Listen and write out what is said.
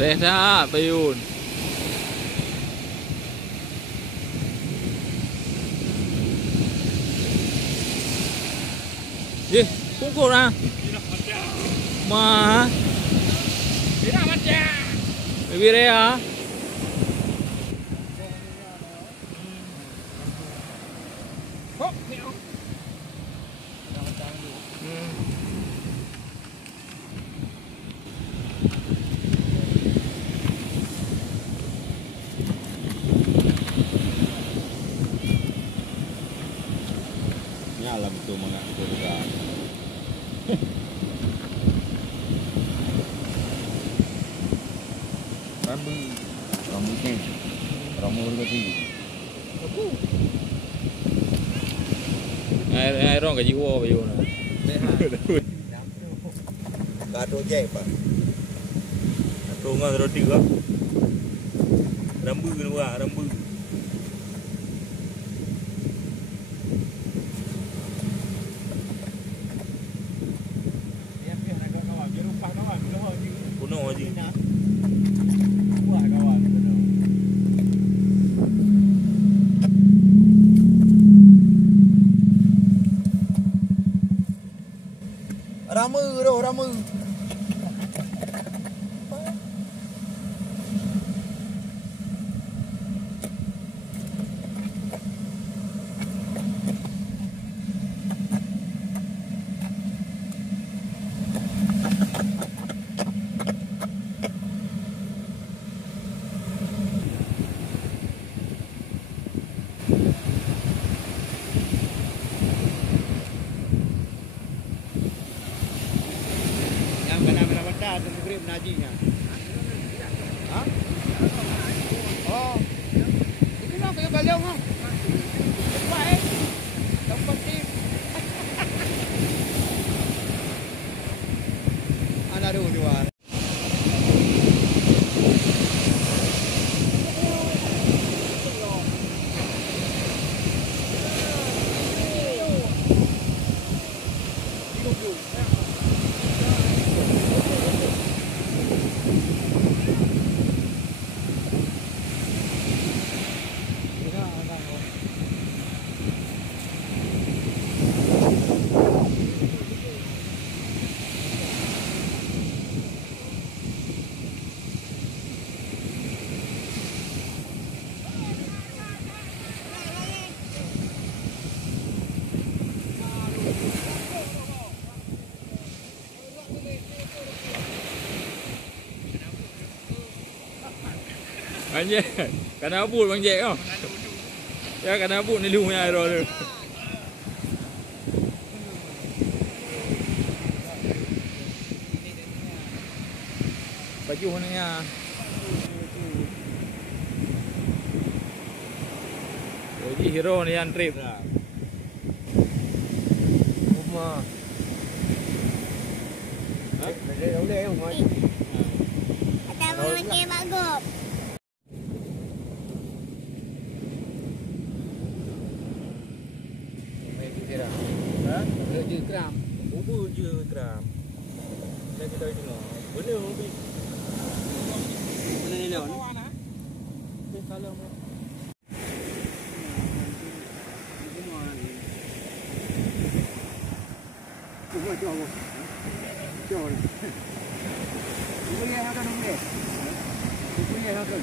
Reda Bayun. Gì? Cũng cô ra. Mà. Mày biết đây hả? Nyala betul mengaku juga. Rambutnya, rambut harga tinggi. Ai rong cái gì qua Bayun này. Kado jai pak. Kado ngan roti kah? Rambut ni wah rambut. Kuno aja. Rama doh rama. Ada negeri menajinya. Hah? Oh. Itu lah kayak baliau kan. Baik. Tempat ni. Ana ada dua. Anh nhé, cái nào bụi bằng dễ không? Ya cái nào bụi này lưu ngay rồi. Baju ni ya. Jadi hero ni yang trip. Rumah. Hah? Boleh rumah. Ada mau macam bagus. Gram. Ubur je gram. Saya kita tengok. Benda mobil. Mana ni lawan? Kalau Ủa cho rồi. Cho rồi. Ủa nghe ha con không nghe. Ủa nghe ha con.